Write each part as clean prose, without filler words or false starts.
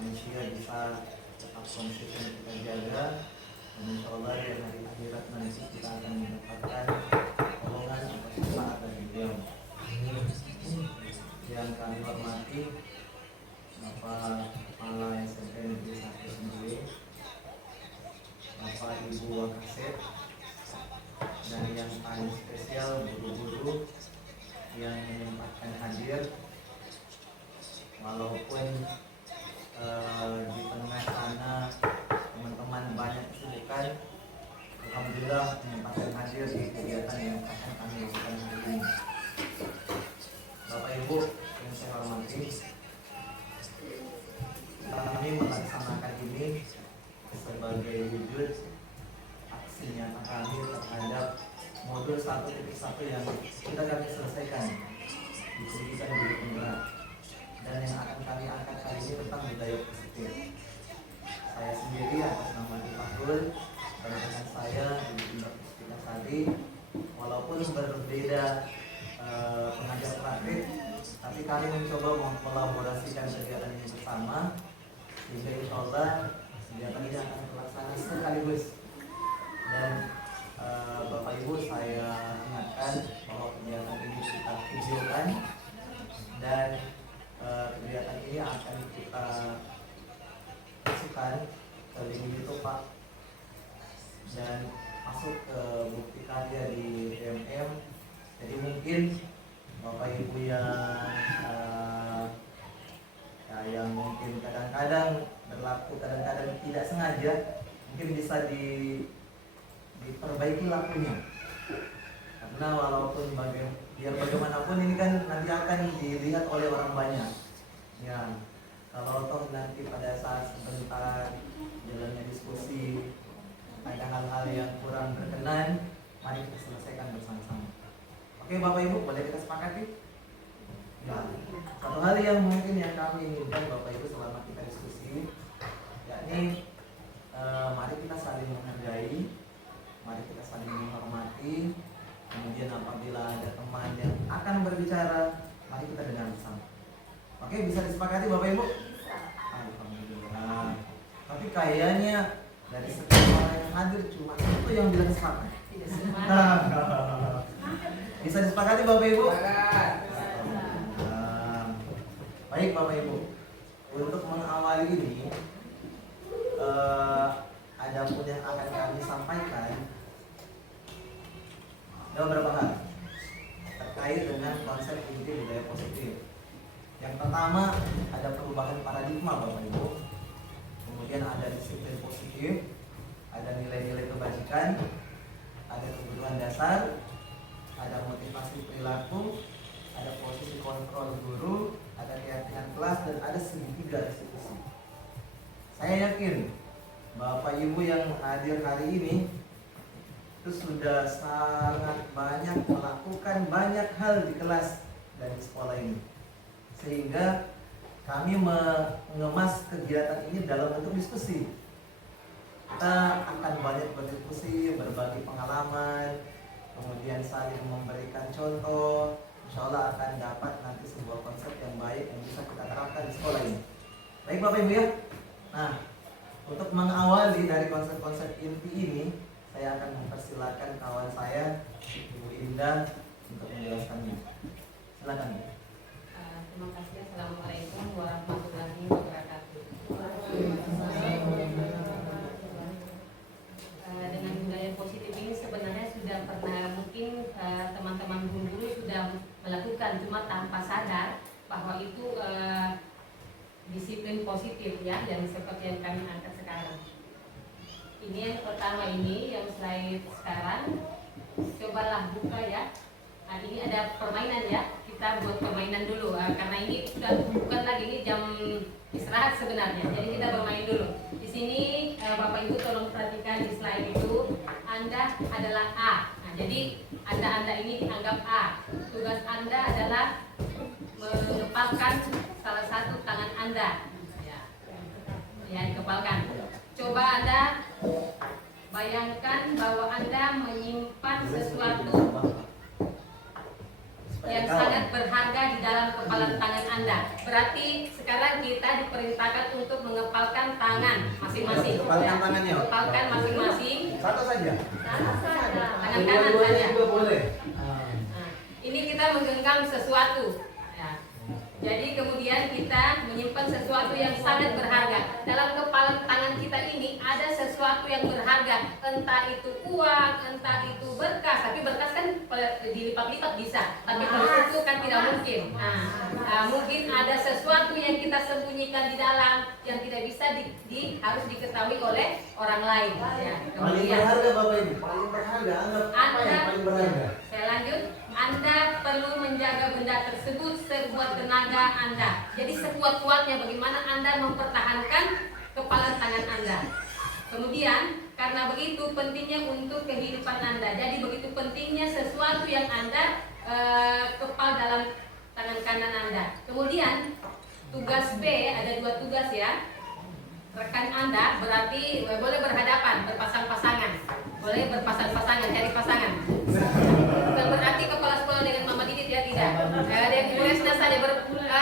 manusia bisa tetap konsisten kita jaga, dan insya Allah di hari akhirat nanti kita akan mendapatkan pertolongan atau syafaat dari beliau. Yang kami hormati Bapak Kepala SMP Negeri 1 Sendiri, Bapak Ibu Wakasep, dan yang paling spesial guru-guru yang menyempatkan hadir walaupun di tengah sana teman-teman banyak kesibukan, alhamdulillah menyempatkan hadir di kegiatan yang akan kami lakukan hari ini. Bapak Ibu yang saya hormati, kami melaksanakan ini sebagai wujud aksi nyata kami terhadap modul 1.1 yang sudah kami selesaikan di pendidikan guru penggerak, dan yang akan kami angkat kali ini tentang budaya positif. Saya sendiri atas nama Fahrul dan dengan saya di Puspita Sari, walaupun berbeda pengajar praktik, tapi kami mencoba mengkolaborasikan kegiatan ini bersama, sehingga insya Allah kegiatan ini akan terlaksana sekaligus. Dan Bapak Ibu, saya ingatkan bahwa kegiatan ini kita videokan, dan kegiatan ini akan kita masukkan ke link YouTube Pak, dan masuk ke bukti karya di DMM. Jadi mungkin Bapak Ibu yang mungkin kadang-kadang berlaku, kadang-kadang tidak sengaja, mungkin bisa diperbaiki lakunya, karena walaupun biar bagaimanapun ini kan nanti akan dilihat oleh orang banyak ya. Kalau toh nanti pada saat sebentar jalannya diskusi ada hal-hal yang kurang berkenan, mari kita selesaikan bersama-sama. Oke Bapak Ibu, boleh kita sepakati? Ya, satu hal yang mungkin yang kami inginkan Bapak Ibu selama kita diskusi, yakni mari kita saling menghargai, mari kita saling menghormati. Kemudian apabila ada teman yang akan berbicara, mari kita dengar bersama. Oke, bisa disepakati Bapak Ibu? Alhamdulillah. Tapi kayaknya dari setiap orang yang hadir cuma satu yang bilang sepakat. Bisa disepakati Bapak Ibu? Baik Bapak Ibu, untuk mengawali ini ada pun yang akan kami sampaikan. Ada beberapa hal terkait dengan konsep inti budaya positif. Yang pertama, ada perubahan paradigma Bapak Ibu. Kemudian ada disiplin positif, ada nilai-nilai kebajikan, ada kebutuhan dasar, ada motivasi perilaku, ada posisi kontrol guru, ada keyakinan kelas, dan ada segitiga restitusi. Saya yakin Bapak Ibu yang hadir hari ini itu sudah sangat banyak melakukan banyak hal di kelas dan di sekolah ini, sehingga kami mengemas kegiatan ini dalam bentuk diskusi. Kita akan banyak berdiskusi, berbagi pengalaman, kemudian saling memberikan contoh. Insya Allah akan dapat nanti sebuah konsep yang baik yang bisa kita terapkan di sekolah ini. Baik Bapak Ibu ya. Nah, untuk mengawali dari konsep-konsep inti ini, saya akan mempersilakan kawan saya, Ibu Indah, untuk menjelaskannya. Silakan. Terima kasih. Assalamualaikum warahmatullahi wabarakatuh. Dengan budaya positif ini sebenarnya sudah pernah mungkin teman-teman guru sudah melakukan, cuma tanpa sadar bahwa itu disiplin positif ya, yang seperti yang kami angkat sekarang. Ini yang pertama, ini yang slide sekarang, cobalah buka ya. Nah, ini ada permainan ya, kita buat permainan dulu karena ini sudah bukan lagi, ini jam istirahat sebenarnya, jadi kita bermain dulu. Di sini Bapak Ibu tolong perhatikan di slide itu, Anda adalah A. Nah, jadi Anda ini dianggap A. Tugas Anda adalah mengepalkan salah satu tangan Anda. Ya, dikepalkan. Coba Anda bayangkan bahwa Anda menyimpan sesuatu yang sangat berharga di dalam kepalan tangan Anda. Berarti sekarang kita diperintahkan untuk mengepalkan tangan masing-masing. Kepalkan tangannya. Kepalkan masing-masing. Satu saja. Tangan kanan saja. Juga boleh. Nah, ini kita menggenggam sesuatu. Ya. Jadi kemudian kita menyimpan sesuatu yang sangat berharga. Dalam kepalan tangan kita ini ada sesuatu yang berharga. Entah itu uang, entah itu berkas. Tapi berkas kan dilipat-lipat bisa. Tapi kalau itu kan tidak mungkin. Mungkin ada sesuatu yang kita sembunyikan di dalam yang tidak bisa harus diketahui oleh orang lain. Ya. Paling berharga Bapak Ibu. Paling berharga. Anggap apa yang paling berharga? Saya lanjut. Anda perlu menjaga benda tersebut sekuat tenaga Anda. Jadi sekuat-kuatnya bagaimana Anda mempertahankan kepalan tangan Anda. Kemudian karena begitu pentingnya untuk kehidupan Anda. Jadi begitu pentingnya sesuatu yang Anda kepal dalam tangan kanan Anda. Kemudian tugas B, ada 2 tugas ya. Rekan Anda berarti boleh berhadapan, berpasang-pasangan. Boleh berpasang-pasangan, cari pasangan. Bukan berarti kepala sekolah dengan Mama Didit ya, tidak. Dengan Bu Resna saja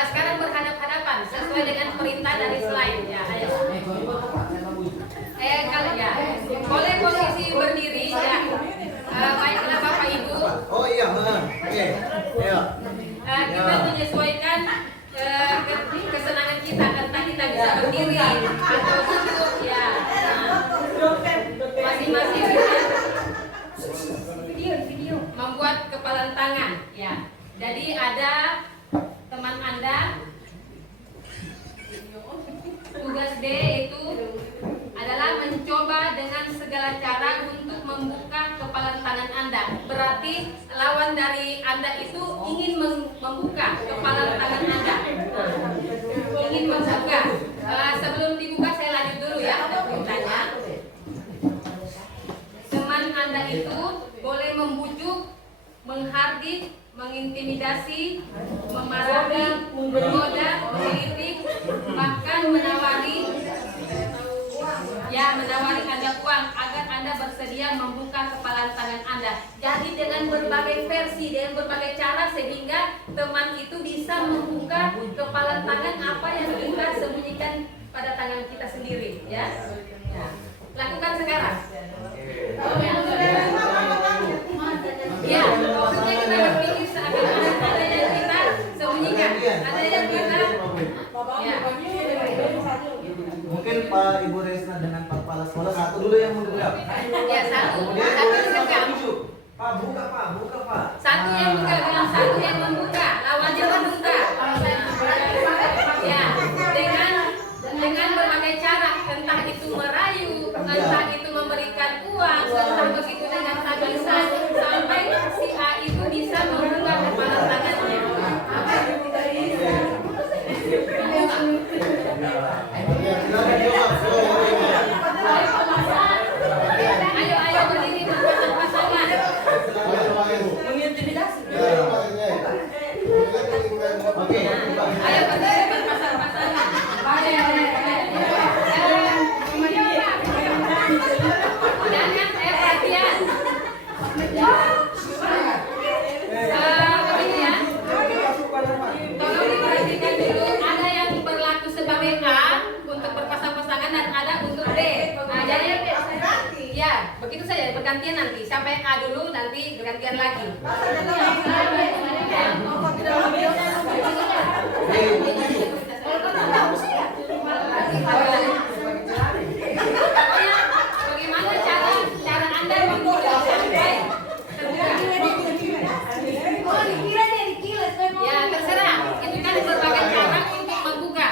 sekarang berhadap-hadapan sesuai dengan perintah dari slide ya. Ayo. Kalau ya, boleh posisi berdiri ya. Baiklah Bapak Ibu. Oh iya, oke. Ayo. Kita menyesuaikan kesenangan kita, entah kita bisa berdiri atau duduk ya. Masing-masing video membuat kepalan tangan ya. Jadi ada teman Anda, tugas D itu adalah mencoba dengan segala cara untuk membuka kepalan tangan Anda. Berarti lawan dari Anda itu ingin membuka kepalan tangan Anda. Ingin membuka. Sebelum dibuka saya lanjut dulu ya perintahnya. Teman Anda itu boleh membujuk, menghardik, mengintimidasi, memarahi, menggoda, mengkritik, bahkan menawari Anda uang agar Anda bersedia membuka kepalan tangan Anda. Jadi dengan berbagai versi, dengan berbagai cara sehingga teman itu bisa membuka kepalan tangan apa yang kita sembunyikan pada tangan kita sendiri, ya. Lakukan sekarang. Ya, maksudnya kita berpikir seakan-akan ada yang kita sembunyikan, ada yang kita ya. Mungkin Pak Ibu Resna dengan Pak Kepala Sekolah satu dulu yang menggenggam. Ya, satu digenggam. Pak, buka Pak. Satu yang menggenggam, satu yang membuka, lawannya membuka. Ya, dengan berbagai cara, entah itu merayu, entah itu memberikan uang, entah begitu dengan tangisan, sampai si A itu bisa membuka kepala tangannya. Ayo berdiri berpasang-pasangan. Mengintimidasi. Oke. Ayo berdiri berpasang-pasangan. Jangan perhatian. Begini ya. Tolong diperhatikan dulu. Ada yang berlaku sebagai A untuk berpasang-pasangan dan ada untuk B. Nah, jadi ya begitu saja bergantian nanti. Sampai A dulu nanti bergantian lagi. Bagaimana cara Anda membuka sampai ya terserah. Itu kan berbagai cara untuk membuka.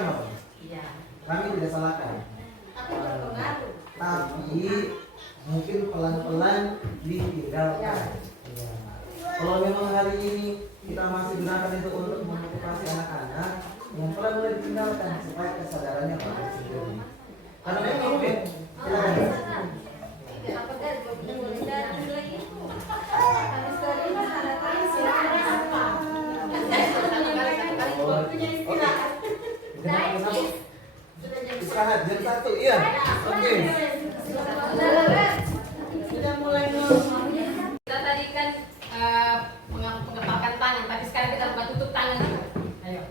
salahkan Bapak. Iya. Kami tidak salahkan. Tapi berpengaruh. Tapi mungkin pelan-pelan ditinggalkan. Ya. Kalau memang hari ini kita masih gunakan itu untuk memotivasi anak-anak, yang pelan-pelan ditinggalkan supaya kesadarannya bagus sendiri. Karena memang silakan. Apa dari boleh datang lagi? Habis dari mana datang silakan apa? Waktunya istirahat. Istirahat jam 1, iya. Oke. Sudah mulai normal. Kita tadi kan mengepalkan tangan, tapi sekarang kita buka tutup tangan juga. Ayo.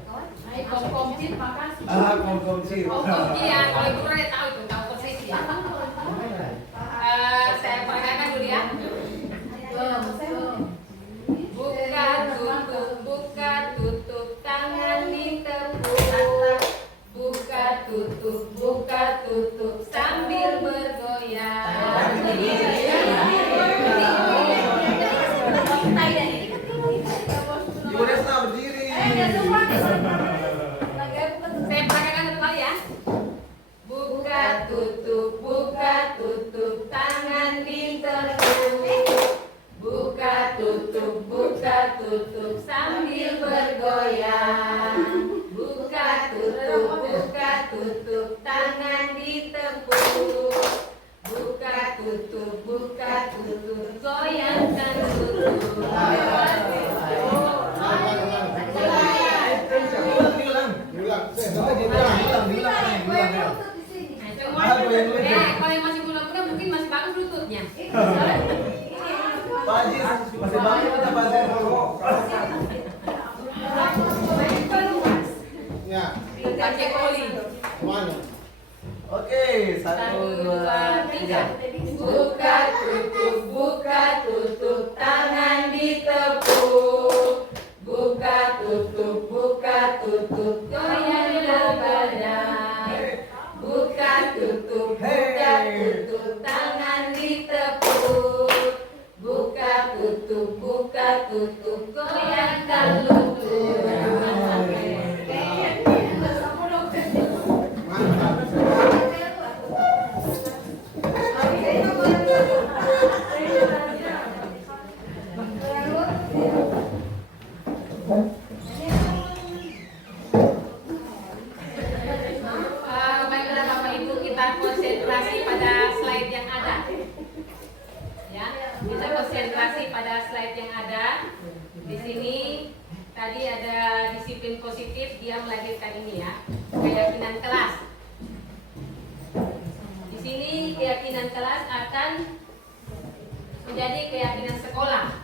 Ayo kom-komcit, makasih. Kom-komcit. Kom-komcit ya, kalau ibu udah tahu itu, tahu persis ya. Saya peragakan dulu ya. Buka tutup tangan ditepuk. Buka tutup sambil bergoyang. Ibu Desna berdiri. Saya peragakan kembali ya. Buka tutup tangan ditepuk. Buka tutup sambil bergoyang. Buka tutup tangan ditepuk. Buka tutup goyangkan tutup. Kalau yang masih muda-muda mungkin masih bagus lututnya. Pak Haji, masih banyak kita Pak Haji. Ya, Pakai koli. mana? Oke, 1, 2, 3. Buka tutup tangan ditepuk. Buka tutup goyang badan. Buka tutup tangan ditepuk. Buka tutup goyangkan lutut. Baiklah Bapak Ibu, kita konsentrasi pada slide yang ada. Ya, kita konsentrasi pada slide yang ada. Di sini tadi ada disiplin positif, dia melahirkan ini ya, keyakinan kelas. Di sini keyakinan kelas akan menjadi keyakinan sekolah.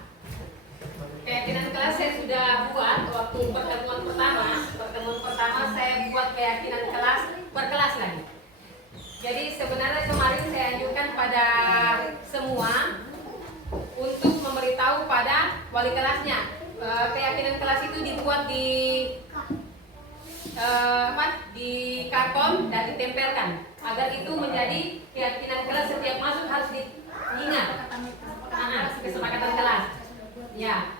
Keyakinan kelas saya sudah buat waktu pertemuan pertama. Pertemuan pertama saya buat keyakinan kelas per kelas lagi. Jadi sebenarnya kemarin saya anjurkan pada semua untuk memberitahu pada wali kelasnya. Keyakinan kelas itu dibuat di karton dan ditempelkan agar itu menjadi keyakinan kelas. Setiap masuk harus diingat kesepakatan kelas. Ya,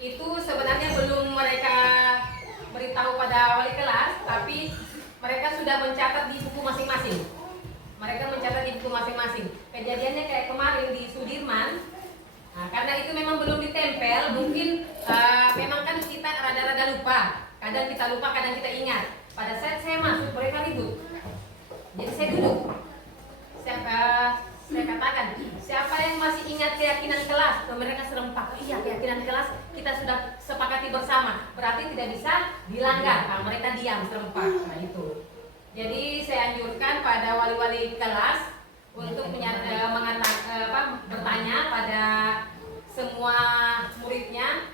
itu sebenarnya belum mereka beritahu pada wali kelas, tapi mereka sudah mencatat di buku masing-masing. Kejadiannya kayak kemarin di Sudirman. Nah, karena itu memang belum ditempel, mungkin memang kan kita rada-rada lupa. Kadang kita lupa, kadang kita ingat. Pada saat saya masuk, mereka ribut. Jadi saya duduk. Saya katakan, siapa yang masih ingat keyakinan kelas? Mereka serempak. Iya, keyakinan kelas kita sudah sepakati bersama. berarti tidak bisa dilanggar. Nah, mereka diam serempak. Nah, itu. Jadi saya anjurkan pada wali-wali kelas untuk bertanya pada semua muridnya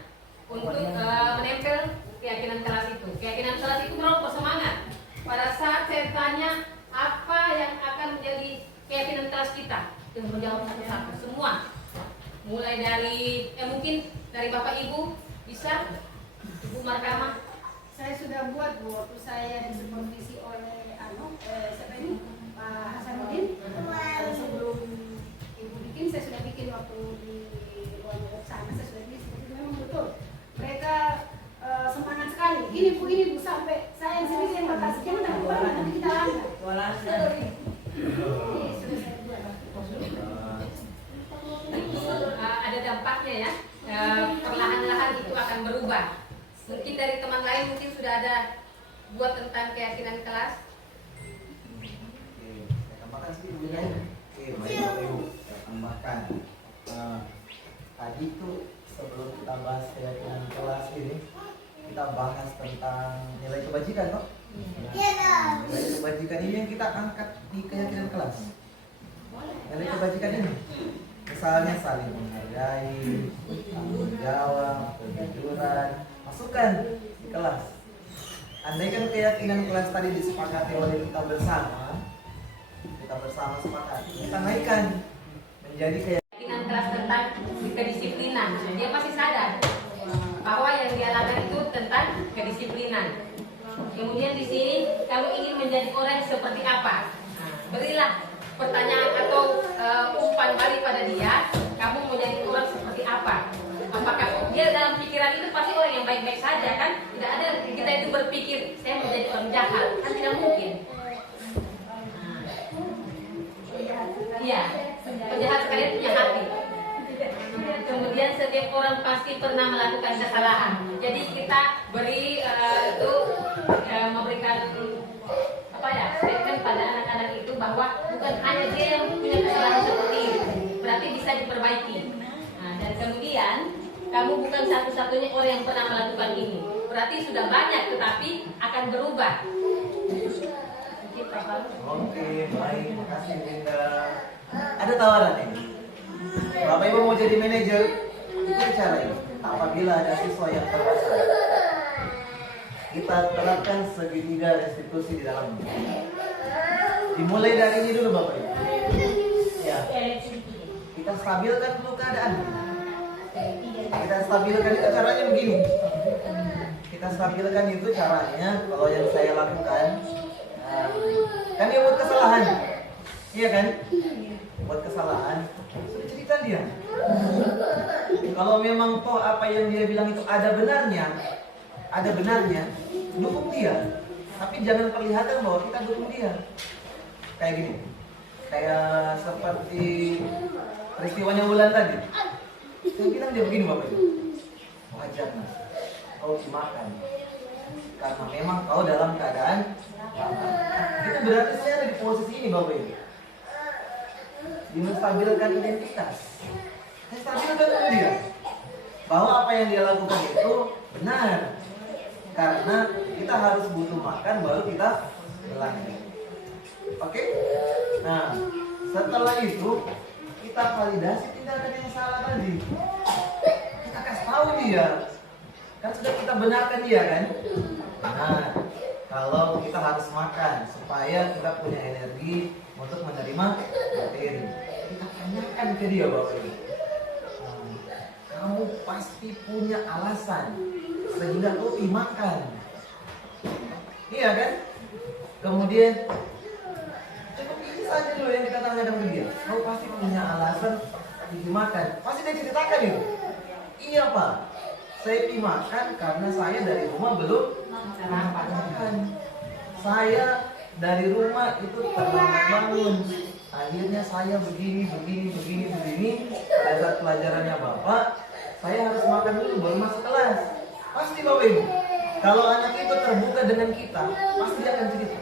untuk menempel keyakinan kelas itu. Keyakinan kelas itu merupakan semangat. Pada saat saya tanya apa yang akan menjadi keyakinan kelas kita, dan menjawab satu-satu semua. Mulai dari mungkin dari Bapak Ibu bisa, Ibu Markamah. Saya sudah buat Bu, waktu saya disupervisi oleh siapa ini? Pak Hasanuddin. Sebelum Ibu bikin, saya sudah bikin waktu di luar sana, saya sudah bikin seperti itu, memang betul. Mereka semangat sekali. Ini Bu, sampai saya yang sendiri yang makasih. Jangan Ini sudah saya buat. Ada dampaknya ya. Perlahan-lahan itu akan berubah. Mungkin dari teman lain mungkin sudah ada buat tentang keyakinan kelas. Oke, saya tambahkan sedikit dulu ya. Oke, baik Bapak Ibu, saya tambahkan. Tadi tuh sebelum kita bahas keyakinan kelas ini, kita bahas tentang nilai kebajikan toh? Nilai kebajikan ini yang kita angkat di keyakinan kelas. Nilai kebajikan ini, misalnya saling menghargai, tanggung jawab, kejujuran, masukkan di kelas. Andaikan keyakinan kelas tadi disepakati oleh kita bersama sepakati, kita naikkan menjadi Keyakinan kelas tentang kedisiplinan. Dia pasti sadar bahwa yang dia lakukan itu tentang kedisiplinan. Kemudian di sini kamu ingin menjadi orang seperti apa? Berilah pertanyaan atau umpan balik pada dia. Kamu mau jadi orang seperti apa? Apakah dia dalam pikiran itu pasti orang yang baik-baik saja kan? Tidak ada kita itu berpikir saya mau jadi orang jahat, kan tidak mungkin. Iya, penjahat sekalian punya hati. Kemudian setiap orang pasti pernah melakukan kesalahan. Jadi kita beri itu memberikan apa ya statement pada anak-anak itu bahwa bukan hanya dia yang punya kesalahan seperti itu, berarti bisa diperbaiki. Nah, dan kemudian kamu bukan satu-satunya orang yang pernah melakukan ini. Berarti sudah banyak, tetapi akan berubah. Oke, baik, makasih Linda. Ada tawaran ini. Bapak Ibu mau jadi manajer? Itu cara ini. Apabila ada siswa yang bermasalah, kita terapkan segitiga restitusi di dalamnya. Dimulai dari ini dulu Bapak Ibu. Ya. Kita stabilkan dulu keadaan. Kita stabilkan itu caranya begini. Kita stabilkan itu caranya kalau yang saya lakukan. Kan dia buat kesalahan, iya kan? Buat kesalahan, sudah cerita dia. Kalau memang toh apa yang dia bilang itu ada benarnya, dukung dia. Tapi jangan perlihatkan bahwa kita dukung dia. Kayak gini, kayak seperti peristiwanya Wulan tadi. Saya bilang dia begini Bapak Ibu, wajar mas, kau dimakan karena memang kau dalam keadaan itu berarti saya ada di posisi ini Bapak Ibu. Menstabilkan identitas. Saya stabilkan dia bahwa apa yang dia lakukan itu benar. Karena kita harus butuh makan baru kita belanja. Oke? Nah, setelah itu kita validasi tindakan yang salah tadi. Kita kasih tahu dia. Kan sudah kita benarkan dia kan? Nah, kalau kita harus makan supaya kita punya energi untuk menerima materi, kita tanyakan ke dia Bapak Ibu. Kamu pasti punya alasan sehingga kau makan, iya kan? Kemudian cukup ini saja dulu yang kita tanyakan ke dia. Kau pasti punya alasan makan. Pasti dia ceritakan itu. Iya Pak, saya makan karena saya dari rumah belum makan. Saya dari rumah itu terlambat bangun. Akhirnya saya begini. Pada saat pelajarannya Bapak, saya harus makan dulu baru masuk kelas. Pasti Bapak Ibu, kalau anak itu terbuka dengan kita, pasti dia akan cerita.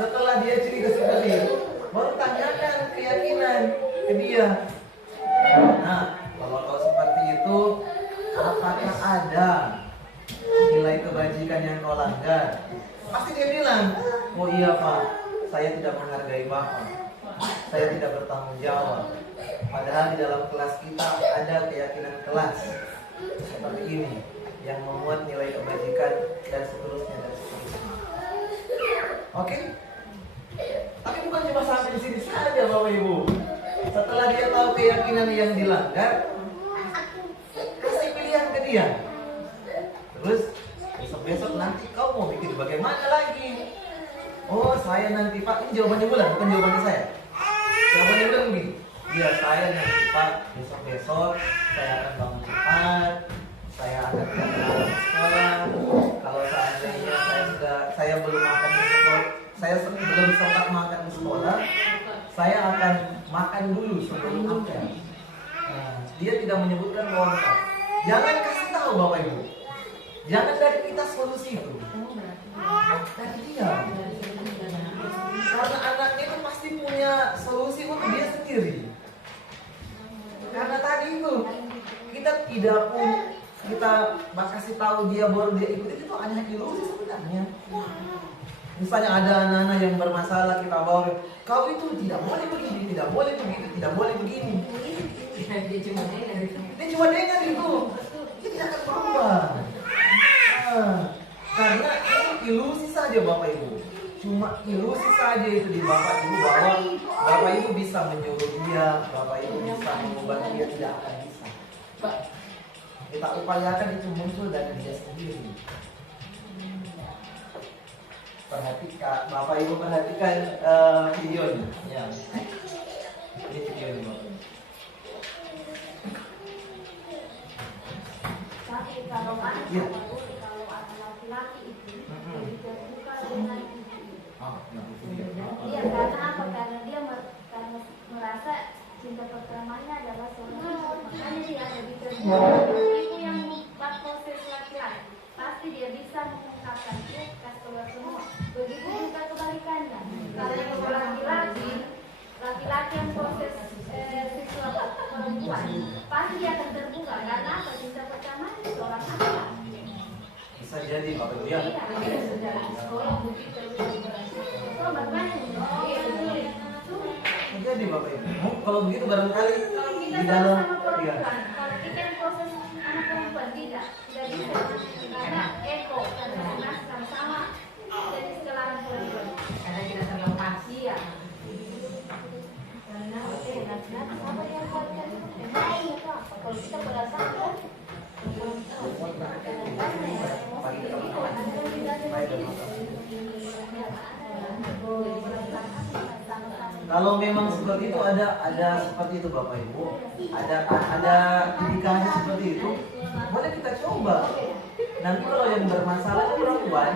Setelah dia cerita seperti itu, baru tanyakan keyakinan ke dia. Nah, kalau seperti itu, apakah ada nilai kebajikan yang kau langgar? Pasti dia bilang, oh iya Pak, saya tidak menghargai Bapak, saya tidak bertanggung jawab. Padahal di dalam kelas kita ada keyakinan kelas seperti ini yang memuat nilai kebajikan dan seterusnya. Oke? Tapi bukan cuma sampai di sini saja Bapak Ibu. Setelah dia tahu keyakinan yang dilanggar, kasih pilihan ke dia. Terus besok nanti kau mau bikin bagaimana lagi? Oh saya nanti Pak, ini jawabannya Bulan, bukan jawabannya saya. Jawabannya Bulan begini. Iya saya nanti Pak, besok saya akan bangun cepat, saya akan berangkat ke sekolah. Kalau seandainya saya belum makan di sekolah, tahan dulu sebelum apel. Nah, dia tidak menyebutkan lengkap. Jangan kasih tahu Bapak Ibu. Jangan dari kita solusi itu. Dari dia. Karena anaknya itu pasti punya solusi untuk dia sendiri. Karena tadi itu kita tidak pun kita kasih tahu dia baru dia ikut itu hanya ilusi sebenarnya. Misalnya ada anak-anak yang bermasalah kita bawa, kau itu tidak boleh begini, tidak boleh begitu, tidak boleh begini. Dia cuma dengar itu, dia tidak akan berubah. Karena itu ilusi saja Bapak Ibu. Cuma ilusi saja itu di Bapak Ibu bahwa Bapak Ibu bisa menyuruh dia, Bapak Ibu bisa mengubah dia, tidak akan bisa. Kita upayakan itu muncul dari dia sendiri. Perhatikan, Bapak Ibu perhatikan videonya. Ya. Ini videonya Bapak. Tapi kalau anak Ya. kalau anak laki-laki itu lebih terbuka dengan ibu. Iya, karena apa? Karena dia karena merasa cinta pertamanya adalah seorang ibu. Makanya dia lebih terbuka. Ibu yang membuat proses laki-laki pasti dia bisa mengungkapkan dia kasih keluar semua. Begitu juga kebalikannya. Kalau yang laki-laki yang proses seksual perempuan pasti dia akan terbuka karena apa? Cinta pertamanya seorang anak. Bisa jadi Bapak Ibu ya. Jadi Bapak Ibu, kalau begitu barangkali Kalau kita di dalam sama perempuan, ya. kalau kita yang proses anak perempuan tidak bisa karena ego karena sama-sama jadi sekelahan perempuan. Karena kita terlepas. Iya. Karena apa yang kalian baik itu apa? Kalau kita berdasarkan Kalau memang seperti itu ada seperti itu Bapak Ibu, ada indikasi seperti itu, boleh kita coba. Nanti kalau yang bermasalah itu perempuan,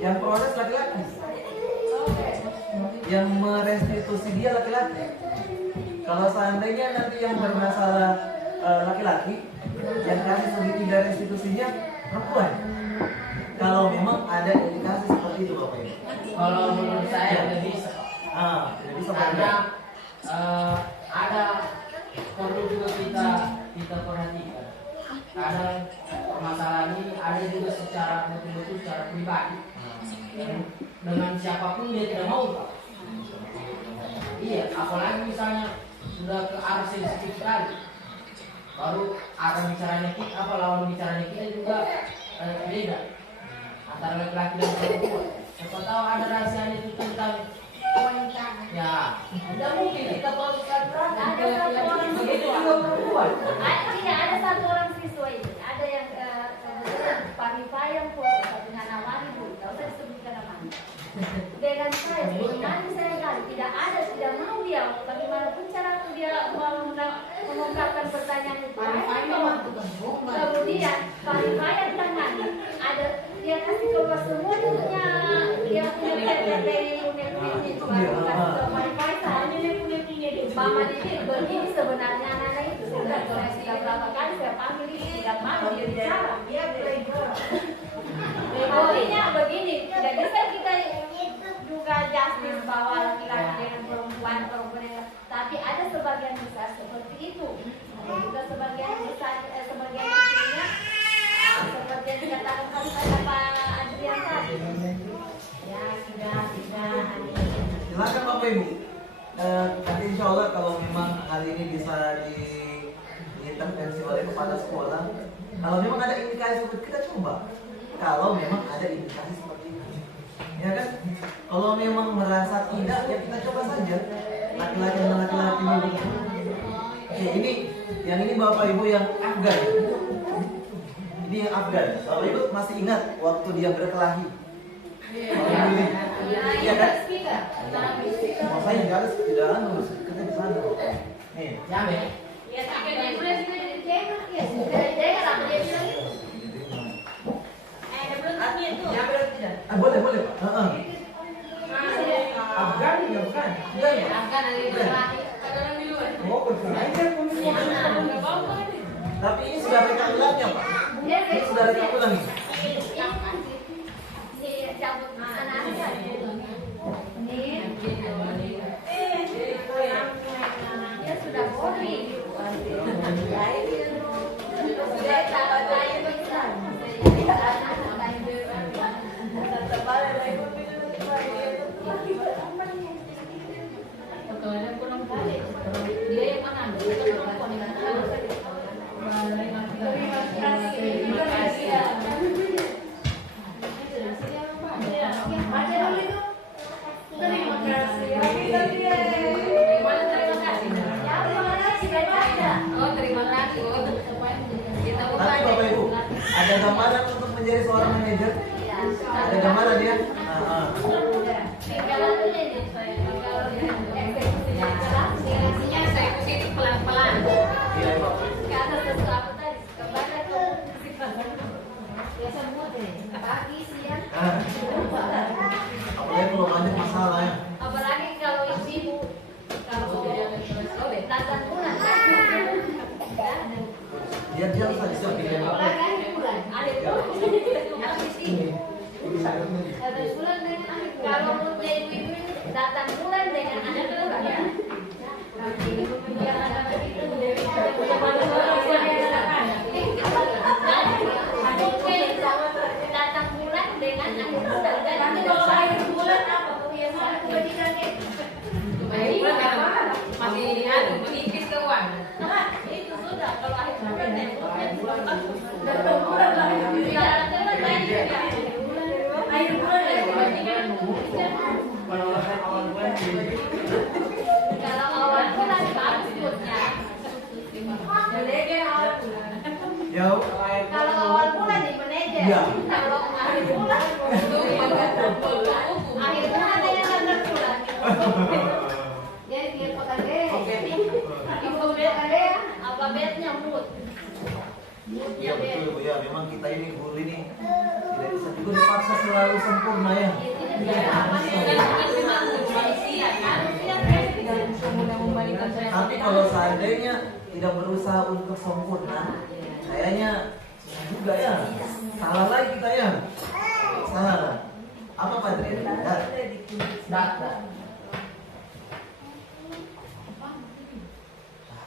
yang proses laki-laki, yang merestitusi dia laki-laki. Kalau seandainya nanti yang bermasalah laki-laki, yang kasih segitiga restitusinya perempuan. Kalau memang ada indikasi seperti itu Bapak Ibu. Kalau menurut saya tidak bisa. Tidak bisa Karena ada perlu juga kita perhatikan. Kadang permasalahan ini ada juga secara betul-betul secara pribadi. Dengan siapapun dia tidak mau. Iya, apalagi misalnya sudah ke arah sensitif sekali. Baru arah bicaranya kita, lawan bicaranya kita juga beda antara laki-laki dan perempuan. Siapa tahu ada rahasianya itu tentang wanita. ya, tidak mungkin kita teruskan Ada satu orang begitu siswa. juga perempuan. Tidak ada satu orang siswa ini. Ada yang kebetulan Parifa yang puasa dengan Amani dulu. Tidak usah disebutkan namanya. Dengan saya, menemani saya kali tidak ada, tidak mau dia. Bagaimanapun cara dia mengungkapkan pertanyaan itu. Kemudian Parifa yang tangani ada dia kasih keluar semua dia punya PPT punya itu Mama Didi begini sebenarnya anak itu sudah berapa kali saya panggil ini tidak mau dia bicara. Pokoknya begini, tidak bisa kita juga justice bahwa laki-laki dengan perempuan tapi ada sebagian besar seperti itu. Ada juga sebagian besar sebagian kecilnya seperti yang dikatakan kali pada Pak Adrian tadi. Ya sudah. Silakan Bapak Ibu. Nanti insya Allah kalau memang hal ini bisa diintervensi oleh kepala sekolah, kalau memang ada indikasi seperti itu kita coba. Kalau memang ada indikasi seperti itu, ya kan? Kalau memang merasa tidak, ya kita coba saja. Laki-laki dan laki-laki ini. Oke, yang ini Bapak Ibu yang Afgan. Ini yang Afgan. Bapak Ibu masih ingat waktu dia berkelahi? Iya kan? Mau saya nggak harus tidak harus kita di sana. Nih, Jambe. Ya tapi dia boleh juga jadi dengar ya. Dengar apa dia bilang itu? Ada belum itu. Jambe tidak. boleh Pak. Afgan ya bukan? Akan ada yang berlari. panggilannya Pak? Dia Ini sudah ada panggilan nih. cabut anak-anak. Nih. Dia sudah boring. Sudah tahu saya besar. Dia yang mana? Terima kasih. Terima kasih. Oh, terima kasih. Kita buka. Tapi Bapak Ibu, ada gambaran untuk menjadi seorang manajer? Ada gambaran ya? Saya positif pelan-pelan. Iya Pak. Pagi, siang. Apalagi kalau banyak masalah ya. Apalagi kalau ibu kalau datang bulan Dia harus ada siapa pilihan Bapak. akhir bulan habis ini habis bulan dengan akhir bulan kalau punya ibu datang bulan dengan akhir bulan ya datang bulan dengan akhir bulan dan kalau akhir bulan apa kebiasaan kebajikannya Baik, masih menipis keuangan. itu sudah kalau akhir bulan dan Akhir bulan lah. akhir bulan kalau awal bulan bagus moodnya. Jauh. Kalau awal bulan di manajer, Iya. kalau akhir bulan akhir bulan dengan akhir bulan. Jadi dia pakai info ada alfabetnya mood. Iya betul Bu ya. Memang kita ini guru ini tidak bisa juga dipaksa selalu sempurna ya. Tapi kalau seandainya tidak berusaha untuk sempurna, kayaknya susah juga ya. Salah lagi kita ya. Salah lah. Apa Pak Dri? Data.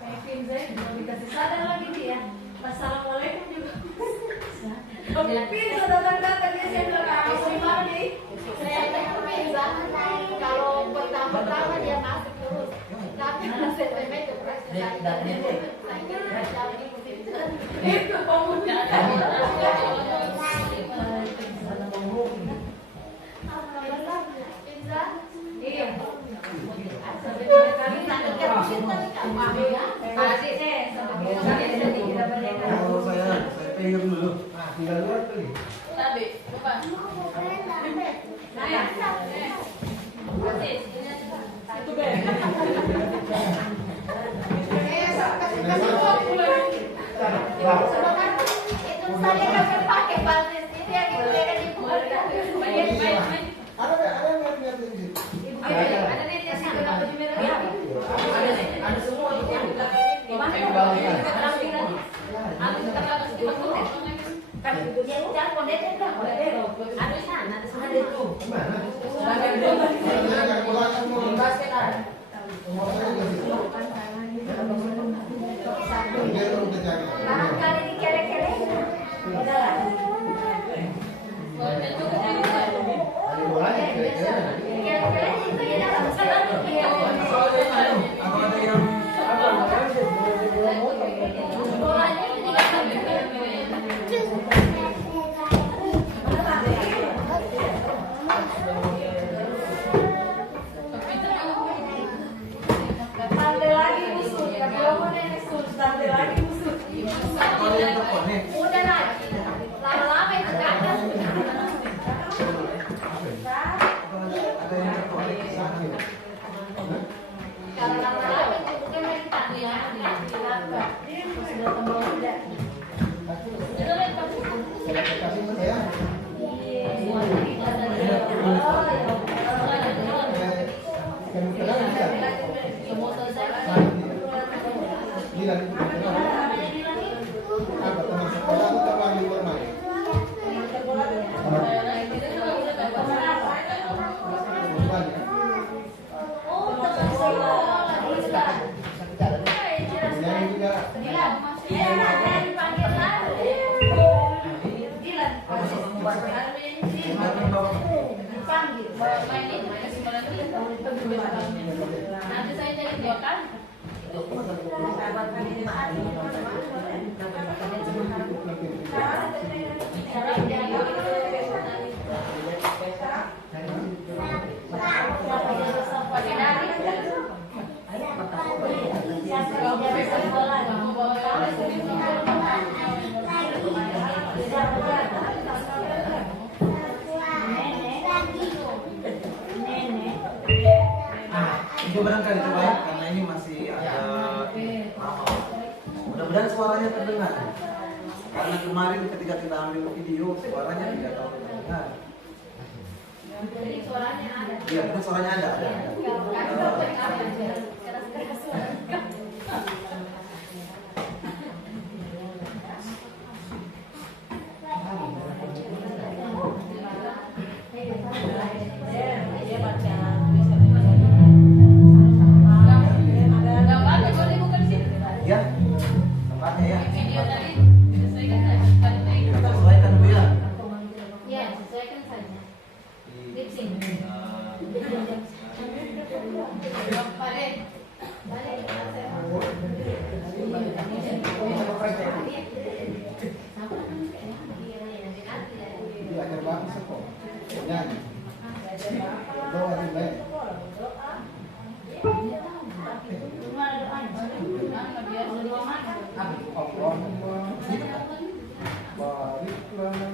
Kevin saya belum dikasih sadar lagi dia. Assalamualaikum juga. Pizza datang-datang dia saya bilang kalau mandi. Saya tanya pizza. Kalau pertama dia masuk terus. Tapi saya itu itu pemuda. Pizza. Iya. Kalau saya pegang dulu. Nah, tinggal luar tuh. Itu saya kan pakai basis ini yang digunakan di keluarga. Ada yang lihat ini. Ada nih yang sih kenapa di merah? Ada semua itu. Kan dia udah kondetnya kan ada sana itu. Basket ada. Barangkali di kere-kere. Udahlah. Kere-kere itu ya dalam salah. Atau ada yang Bolanya itu juga sampai Nanti saya jadi dua kali. Itu barangkali coba ya, karena ini masih ada lama. Mudah-mudahan suaranya terdengar. Karena kemarin ketika kita ambil video, suaranya tidak terlalu terdengar. Jadi suaranya ada. Iya, betul, suaranya ada. Gambarnya boleh bukan sih? Ya, tempatnya ya. Video tadi disesuaikan saja. Kita sesuaikan dulu ya. Ya, sesuaikan saja. Lip sync. Balik. Balik. Belajar bangsa kok. Nyanyi. Doa di baik. Allahumma barik lana.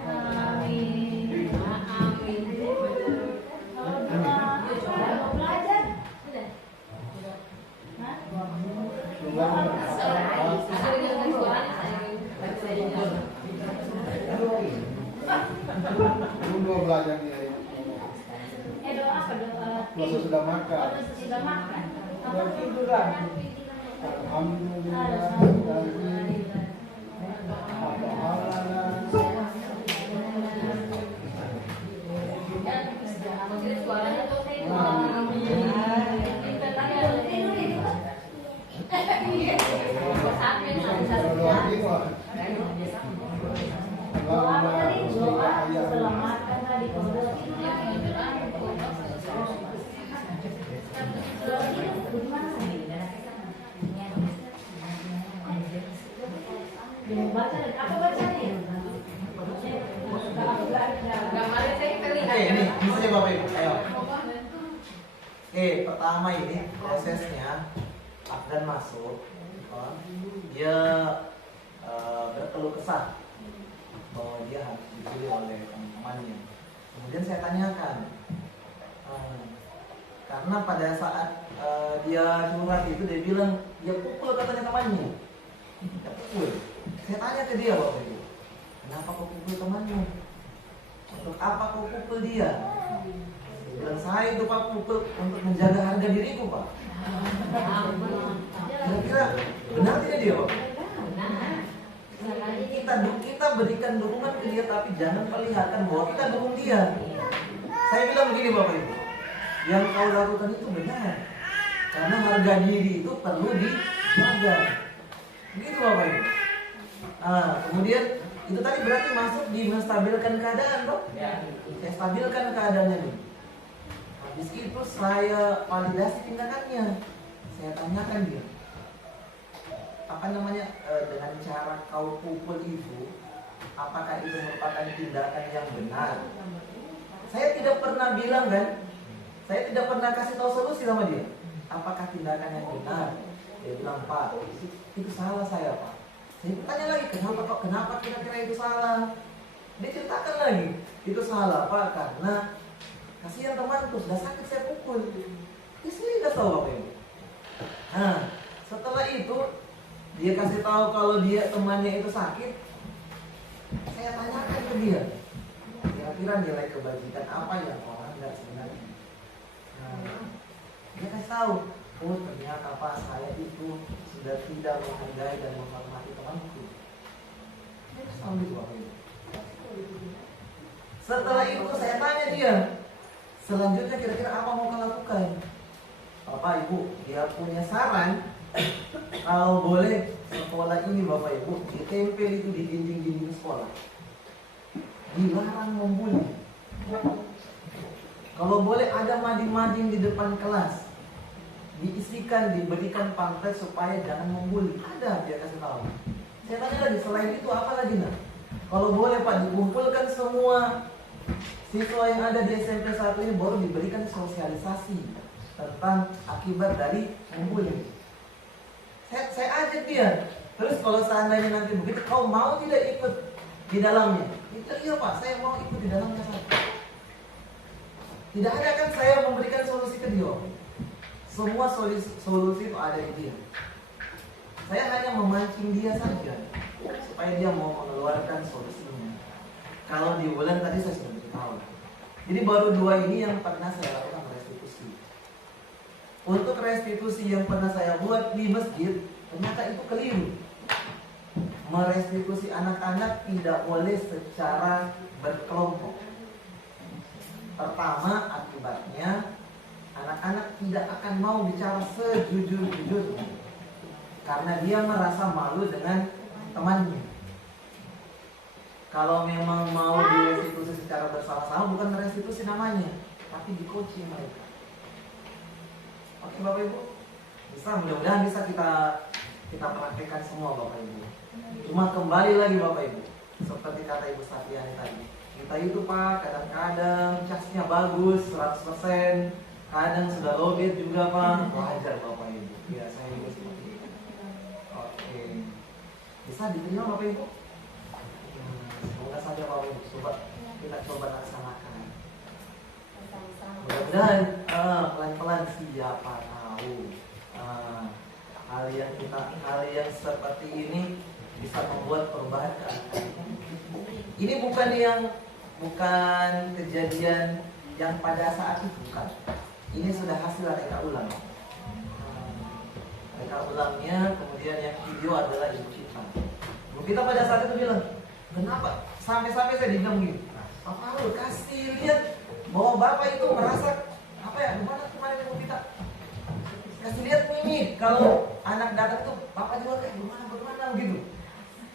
Amin. Amin. Dulu belajar dia. Doa apa doa? Puasa sudah makan. Sudah makan. Sudah tidur lah. Alhamdulillah. Apa halana. Suaranya tuh Doa kita. Apa bacanya? gambarnya saya terlihat. Ini saja Bapak Ibu. Ayo. Pertama ini prosesnya Afgan masuk, dia berkeluh kesah bahwa dia harus dipilih oleh teman-temannya. Kemudian saya tanyakan, karena pada saat dia curhat itu dia bilang dia pukul katanya temannya, dia pukul. Saya tanya ke dia Bapak Ibu, kenapa kau pukul temanmu? Untuk apa kau pukul dia? Dia bilang saya itu Pak pukul untuk menjaga harga diriku Pak. Kira-kira benar tidak dia Pak? Kita berikan dukungan ke dia tapi jangan perlihatkan bahwa kita dukung dia. Saya bilang begini Bapak Ibu, yang kau lakukan itu benar, karena harga diri itu perlu dijaga. Begitu Bapak Ibu. Kemudian itu tadi berarti masuk di menstabilkan keadaan Pak. Saya stabilkan keadaannya nih. Habis itu saya validasi tindakannya. Saya tanyakan dia, dengan cara kau pukul itu, apakah itu merupakan tindakan yang benar? Saya tidak pernah bilang kan, saya tidak pernah kasih tahu solusi sama dia. Apakah tindakan yang benar? Dia bilang Pak, itu salah saya Pak. Saya tanya lagi, kenapa kira-kira itu salah? Dia ceritakan lagi, itu salah Pak karena kasihan temanku sudah sakit saya pukul. Dia sendiri udah tahu Bapak Ibu. Nah, setelah itu dia kasih tahu kalau dia temannya itu sakit. Saya tanyakan ke dia, kira-kira nilai kebajikan apa yang orang tidak sebenarnya. Nah, dia kasih tahu, oh ternyata Pak saya itu sudah tidak menghargai dan menghormati temanku. Dia kasih tahu gitu Bapak Ibu. Setelah itu saya tanya dia, selanjutnya kira-kira apa mau kau lakukan? Bapak Ibu, dia punya saran, kalau boleh sekolah ini Bapak Ibu ditempel itu di dinding-dinding sekolah. dilarang membuli. Kalau boleh ada mading-mading di depan kelas, diisikan, diberikan pamflet supaya jangan membuli. Ada, dia kasih tahu. Saya tanya lagi, selain itu apa lagi nak? Kalau boleh Pak, dikumpulkan semua siswa yang ada di SMP 1 ini, baru diberikan sosialisasi tentang akibat dari membuli. Saya ajak dia. Terus kalau seandainya nanti begitu, kau mau tidak ikut di dalamnya? Itu iya Pak, saya mau ikut di dalamnya saja. Tidak ada kan saya memberikan solusi ke dia. Semua solusi itu ada di dia. Saya hanya memancing dia saja supaya dia mau mengeluarkan solusinya. Kalau di bulan tadi saya sudah beritahu. Jadi baru 2 ini yang pernah saya lakukan restitusi. Untuk restitusi yang pernah saya buat di masjid, ternyata itu keliru. Merestitusi anak-anak tidak boleh secara berkelompok. Pertama, akibatnya anak-anak tidak akan mau bicara sejujur-jujurnya karena dia merasa malu dengan temannya. Kalau memang mau direstitusi secara bersama-sama, bukan restitusi namanya, tapi di coaching mereka. Oke Bapak Ibu, mudah-mudahan bisa kita praktekkan semua Bapak Ibu. Cuma kembali lagi Bapak Ibu, seperti kata Ibu Safiani tadi, kita itu Pak, kadang-kadang casnya bagus 100%, kadang sudah lowbat juga Pak. Wajar Bapak Ibu. Ya, saya juga seperti itu. Oke. Bisa diterima Bapak Ibu? Semoga saja Bapak Ibu kita coba laksanakan. Mudah-mudahan pelan-pelan siapa tahu hal yang seperti ini bisa membuat perubahan ke anak-anak. Ini bukan kejadian yang pada saat itu, bukan. Ini sudah hasil reka ulang. Reka ulangnya, kemudian yang video adalah ibu kita. Ibu kita pada saat itu bilang, kenapa? Sampai-sampai saya dibilang gini, Pak Farul kasih lihat bahwa Bapak itu merasa apa ya? Gimana kemarin ibu kita? Kasih lihat nih, kalau anak datang tuh Bapak juga kayak gimana gitu.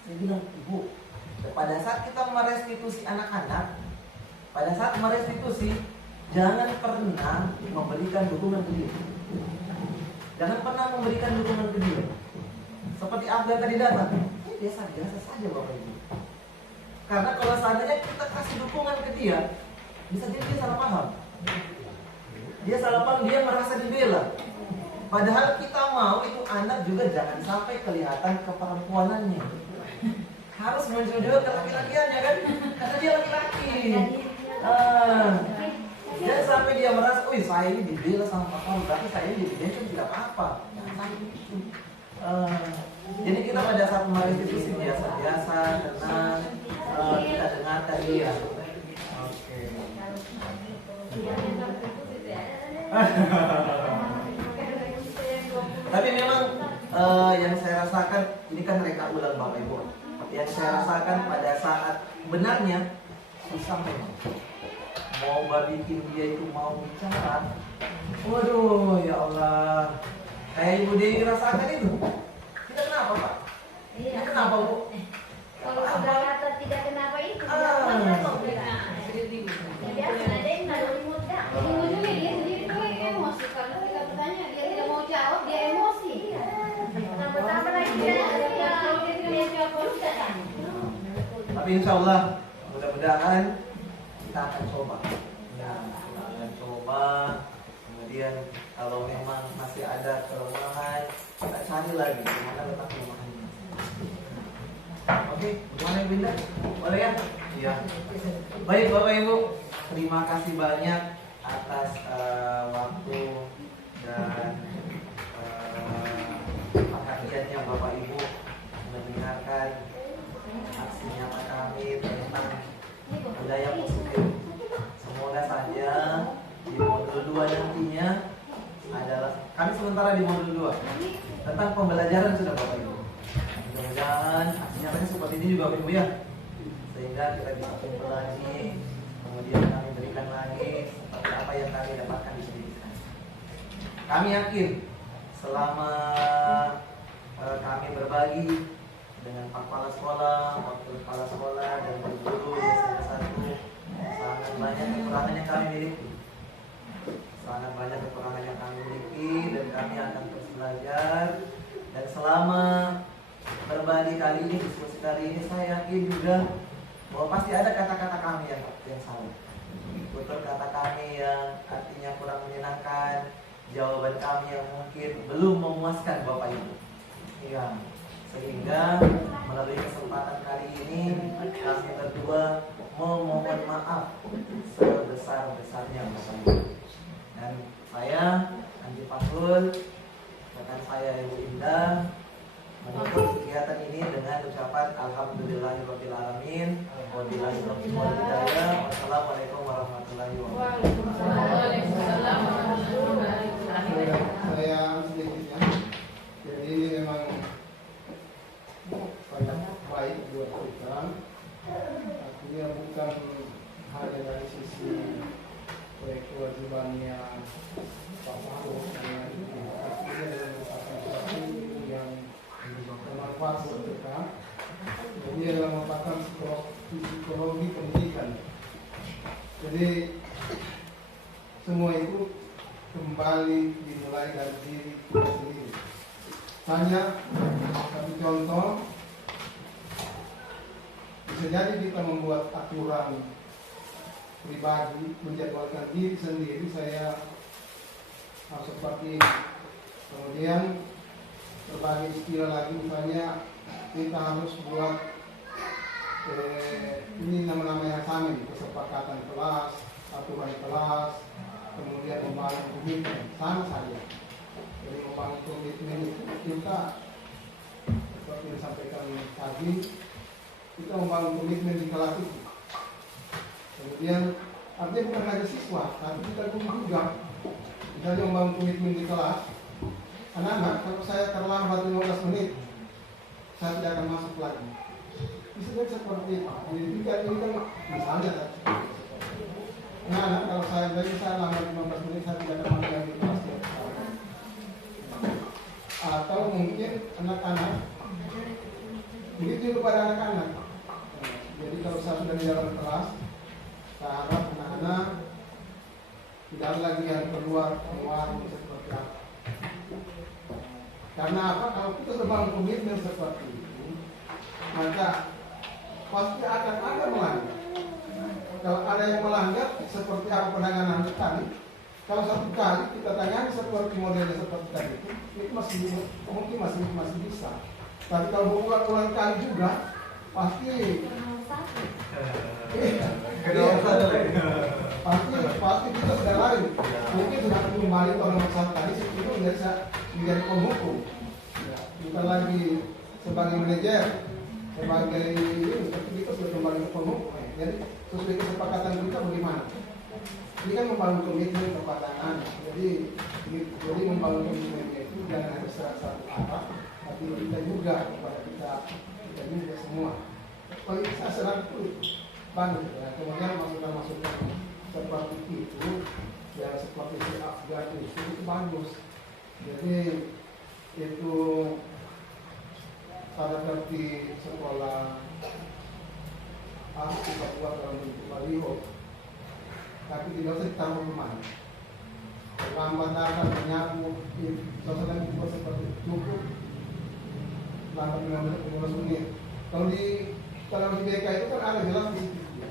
Saya bilang, Ibu, pada saat kita merestitusi anak-anak, pada saat merestitusi, jangan pernah memberikan dukungan ke dia. Jangan pernah memberikan dukungan ke dia. Seperti Abdul tadi datang, biasa-biasa saja Bapak Ibu. Karena kalau seandainya kita kasih dukungan ke dia, bisa jadi dia salah paham. Dia salah paham, dia merasa dibela. Padahal kita mau itu anak juga jangan sampai kelihatan keperempuanannya. Harus muncul juga ke laki-lakiannya kan, karena dia laki-laki. Jangan sampai dia merasa, wih saya ini dibela sama Pak Farul, berarti saya ini dibela tidak apa-apa. Jadi kita pada saat merestitusi biasa-biasa, tenang, kita dengarkan dia. Oke. Tapi memang yang saya rasakan ini kan reka ulang Bapak Ibu. Yang saya rasakan pada saat benarnya susah memang. Mau bikin dia itu mau bicara. Waduh ya Allah. Kayak Ibu Dewi rasakan itu. Tidak kenapa Pak? Iya. Kenapa Bu? Kalau sudah kata tidak kenapa itu, tidak kok bilang. Jadi ada yang nggak remote dah. Ujung-ujungnya dia sendiri tuh emosi karena kita bertanya dia tidak mau jawab, dia emosi. Tambah-tambah lagi dia kalau dia tidak jawab terus datang. Tapi insya Allah mudah-mudahan kita akan coba. Ya, kita akan coba. Kemudian kalau memang masih ada kelemahan, kita cari lagi di mana letak kelemahannya. Oke, gimana Ibu Indah? Boleh ya? Iya. Baik Bapak Ibu, terima kasih banyak atas waktu dan perhatiannya Bapak Ibu mendengarkan aksi nyata kami tentang budaya positif. Semoga saja di modul 2 nantinya adalah kami sementara di modul 2 tentang pembelajaran sudah Bapak Ibu. Mudah-mudahan aksi nyatanya seperti ini juga Bapak Ibu ya, sehingga kita bisa kumpul lagi, kemudian kami berikan lagi seperti apa yang kami dapatkan di pendidikan. Kami yakin selama kami berbagi dengan Pak Kepala Sekolah, Wakil Kepala Sekolah, dan guru di satu sangat banyak kekurangan yang kami miliki. Sangat banyak kekurangan yang kami miliki dan kami akan terus belajar. Dan selama berbagi kali ini, diskusi kali ini, saya yakin juga bahwa pasti ada kata-kata kami yang salah. Tutur kata kami yang artinya kurang menyenangkan, jawaban kami yang mungkin belum memuaskan Bapak Ibu. Iya. Sehingga melalui kesempatan kali ini kami berdua memohon maaf sebesar-besarnya Bapak Ibu. Dan saya Anji Panggul, rekan saya Ibu Indah, menutup kegiatan ini dengan ucapan Alhamdulillahirrahmanirrahim. Wassalamualaikum warahmatullahi wabarakatuh. Saya sedikitnya. Jadi ini memang sangat baik buat kita. Artinya bukan hanya dari sisi kewajibannya Pak Paru, artinya adalah merupakan sesuatu yang bermanfaat buat kita. Jadi adalah merupakan psikologi pendidikan. Jadi semua itu kembali dimulai dari diri kita sendiri. Hanya satu contoh, bisa jadi kita membuat aturan pribadi, menjadwalkan diri sendiri, saya harus seperti ini. Kemudian berbagai istilah lagi, misalnya kita harus buat ini nama-nama yang sama, kesepakatan kelas, aturan kelas, kemudian membangun komitmen, sama saja. Jadi membangun komitmen itu kita seperti yang disampaikan tadi, kita membangun komitmen di kelas itu. Kemudian artinya bukan hanya siswa, tapi kita guru juga. Misalnya membangun komitmen di kelas, anak-anak, kalau saya terlambat 15 menit, saya tidak akan masuk lagi. Bisa jadi seperti itu. Jadi ini kan misalnya anak-anak, kalau saya lambat 15 menit, saya tidak akan masuk lagi di kelas. Atau mungkin anak-anak, begitu juga pada anak-anak. Jadi kalau saya sudah di dalam kelas, saya harap anak-anak tidak lagi yang keluar seperti apa. Karena apa? Kalau kita sedang komitmen seperti itu, maka pasti akan ada melanggar. Kalau ada yang melanggar, seperti apa penanganan tadi? Kalau satu kali kita tangani seperti modelnya seperti tadi itu masih mungkin masih bisa. Tapi kalau berulang-ulang kali juga, pasti pasti kita sudah lari. Mungkin sudah kembali ke nomor satu tadi itu menjadi penghukum. Bukan lagi sebagai manajer, sebagai ini, tapi kita sudah kembali ke penghukum. Jadi sesuai kesepakatan kita bagaimana? Ini kan membangun komitmen kepada anak. Jadi membangun komitmen itu jangan hanya satu arah, tapi kita juga kepada kita juga semua. Kalau kita serang itu bagus ya. Kemudian masukan-masukan seperti itu, ya seperti si Afgan itu bagus. Jadi itu pada seperti sekolah harus kita buat dalam bentuk baliho. Tapi tidak usah ditambah rumah. Lambat datang menyapu, sesuatu itu seperti cukup lambat 15 menit. Kalau di BK itu kan ada jelas di situ.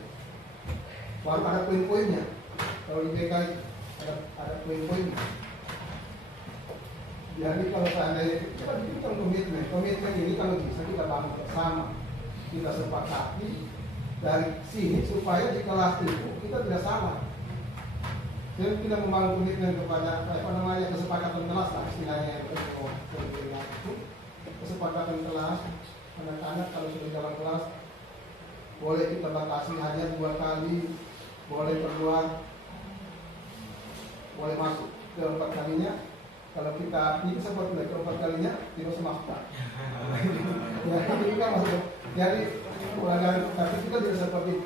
Baru ada poin-poinnya. Kalau di BK ada poin-poinnya. Jadi kalau seandainya kita bikin komitmen ini kalau bisa kita bangun bersama, kita sepakati dari sini supaya di kelas itu kita tidak salah. Jadi kita membangun komitmen kepada kesepakatan kelas lah istilahnya itu kesepakatan kelas. Anak-anak kalau sudah dalam kelas boleh kita batasi hanya 2 kali, boleh keluar, boleh masuk. Ke 4 kalinya kalau kita ini seperti ke 4 kalinya tidak usah masuk. Ya, ini kan masuk. Jadi tapi kita tidak seperti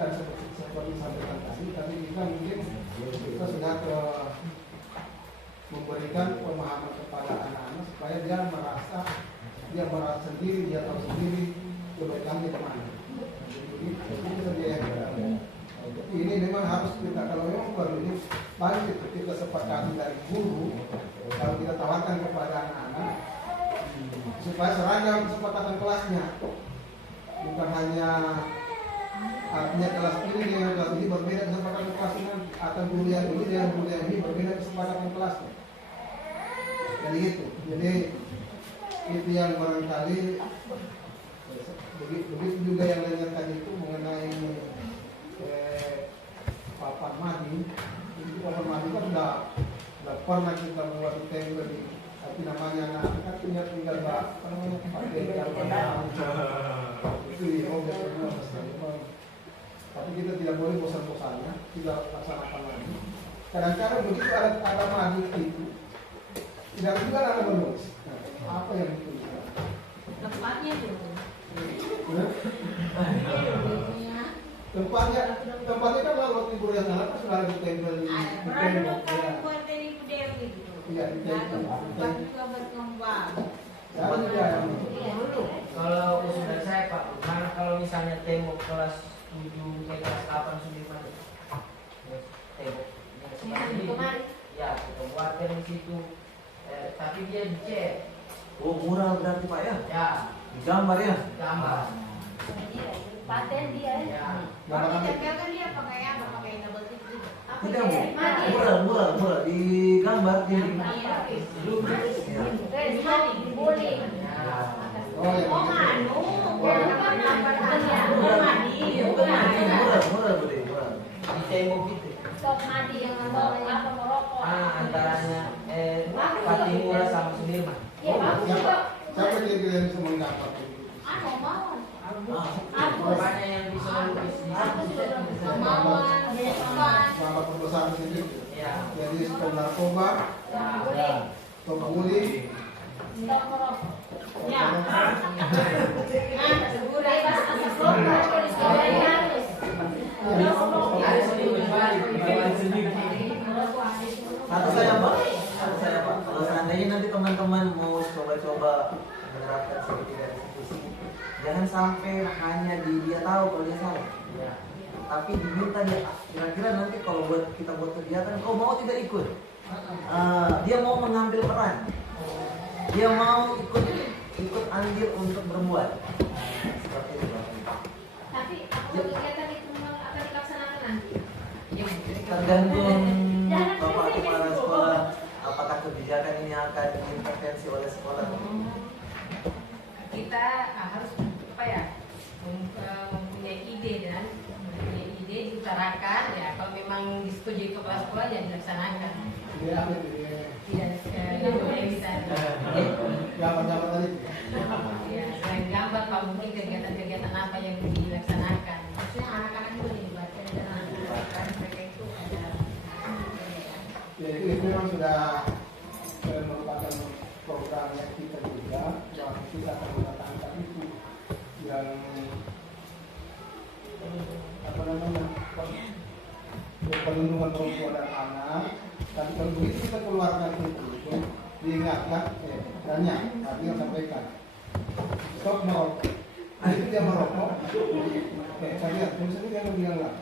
sampaikan tadi, tapi kita mungkin kita sudah memberikan pemahaman kepada anak-anak supaya dia merasa sendiri, dia tahu sendiri kebaikannya kemana. Jadi itu dia yang berada. Tapi ini memang harus kita, kalau memang baru ini balik kita sepakati dari guru, kalau kita tawarkan kepada anak-anak supaya seragam kesepakatan kelasnya, bukan hanya artinya kelas ini dengan kelas ini berbeda kesepakatan kelasnya, atau guru yang ini dengan guru yang ini berbeda kesepakatan kelasnya. Jadi itu, jadi itu yang barangkali begitu juga yang lainnya tadi itu mengenai Pak Parmadi. Itu Pak Parmadi kan sudah pernah kita buat tembel di tapi namanya anak kan tinggal apa namanya pakai itu di objek semua memang. Tapi kita tidak boleh bosan-bosannya, kita laksanakan lagi. Kadang-kadang begitu ada maju itu tidak juga ada menulis. Apa yang dituliskan? Tempatnya tuh. Tempatnya kan kalau tidur yang anak kan sudah ada ditempel di tembok. Iya, di tembok. Kalau usul dari saya Pak, mana kalau misalnya tembok kelas 7 ke kelas 8 Sudirman, tembok yang seperti ini, ya kita buatkan di situ, tapi dia dicat. Oh, mural berarti Pak ya? Ya, Digambar ya? gambar. Paten dia. Ya. Kalau ditempelkan dia pakai apa? Pakai double tip juga. Tidak Bu, mural digambar dia. Boleh. Oh, ya. Mural boleh, mural. Di tembok itu. Stop mandi yang apa merokok. Antaranya Patimura sama Sudirman. Iya, bagus juga. Siapa yang bisa menggambar itu? Mau. Banyak yang bisa melukis di situ. Gambar perbesar sendiri. Ya. Jadi stop narkoba, stop bully, Stop merokok. Ya. Bebas asap rokok di sekolah ini harus. Ada sendiri Satu saya Pak, kalau seandainya nanti teman-teman mau coba-coba menerapkan seperti dari institusi, jangan sampai hanya dia tahu kalau dia salah. Ya. Tapi diminta dia, kira-kira nanti kalau kita buat kegiatan, kau mau tidak ikut? Dia mau mengambil peran, dia mau ikut andil untuk berbuat. Seperti itu Pak. Tapi apakah kegiatan itu memang akan dilaksanakan nanti? Tergantung Bapak kepala sekolah, apakah kebijakan ini akan diintervensi oleh sekolah. Kita harus apa ya, mempunyai ide dan mempunyai ide diutarakan ya. Kalau memang disetujui kepala sekolah ya dilaksanakan. Tidak boleh bisa. gambar tadi. Ya, selain gambar, Pak, mungkin kegiatan-kegiatan apa yang dilaksanakan. Maksudnya anak-anak juga dilibatkan dalam mereka itu ada. Ya itu memang sudah merupakan program yang kita juga yang kita akan mendatangkan itu yang apa namanya perlindungan perempuan dan anak. Dan kalau begitu kita keluarkan itu diingatkan tanya tadi yang sampaikan stop merokok. Itu dia merokok. Kalian misalnya dia bilang lah.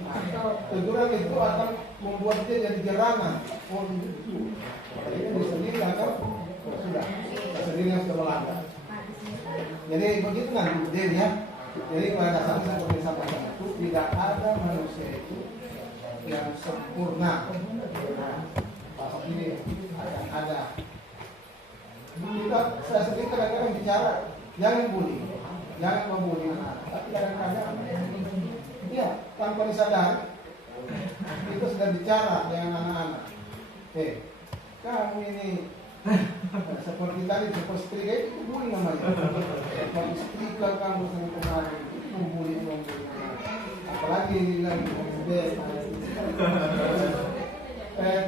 Teguran itu akan membuat dia jadi gerangan. Oh itu. Jadi dia sendiri akan sudah sendiri yang sudah melanggar. Jadi begitu nanti dia ya. Jadi pada dasarnya seperti sampaikan itu tidak ada manusia itu yang sempurna. Pasal ini akan ada. Saya sendiri kadang-kadang bicara jangan bully, jangan membuli anak. Tapi kadang-kadang ya tanpa disadari kita sudah bicara dengan anak-anak. Kamu ini seperti tadi seperti istri itu bully namanya. Seperti istri kamu sering kemarin itu membuli. Apalagi lagi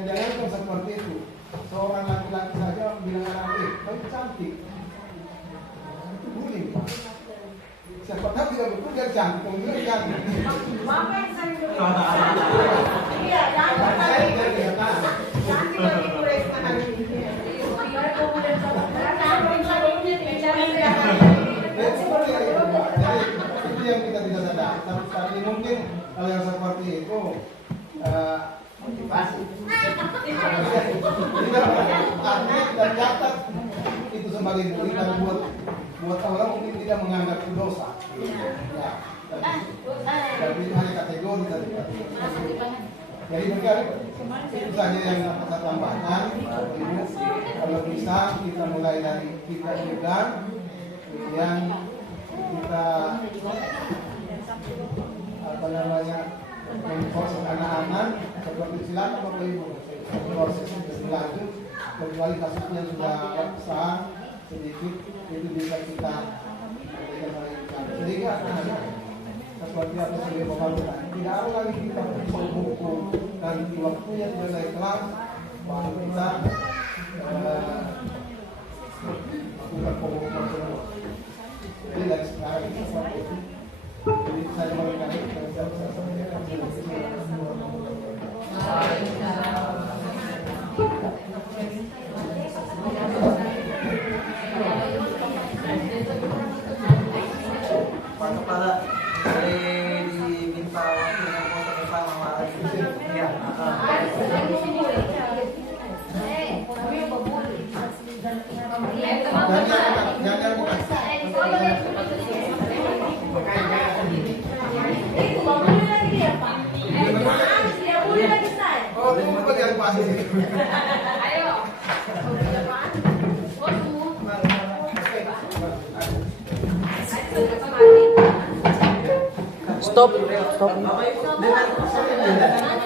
jangan kan seperti itu. Seorang laki-laki saja bilang anak kamu cantik. Itu bullying. Siapa tahu tidak betul dia cantik, kamu bilang cantik. Mama yang sering Iya, jangan saya jadi cantik lagi kures hari ini. seperti itu, Pak. Jadi tapi mungkin kalau yang seperti itu motivasi. Tidak artinya dan catat itu sebagai berikan buat orang mungkin tidak menganggap itu dosa. Ya, tapi hanya kategori tadi. Jadi mungkin itu saja yang dapat saya tambahkan. Ibu, kalau bisa kita mulai dari kita juga, kemudian kita proses anak-anak seperti silakan Bapak Ibu proses berlanjut kecuali kasusnya sudah besar sedikit itu bisa kita sehingga anak-anak seperti apa sebagai pembangunan tidak ada lagi kita buku dan waktunya sudah naik kelas baru kita lakukan pembukuan semua. Jadi dari sekarang kita seperti itu. Jadi saya mengatakan Pak Kepala, saya diminta waktu yang mau bersama Pak Arifin. Ya. Oh, itu bagian pasir. Ayo. Stop. Dengan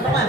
teman.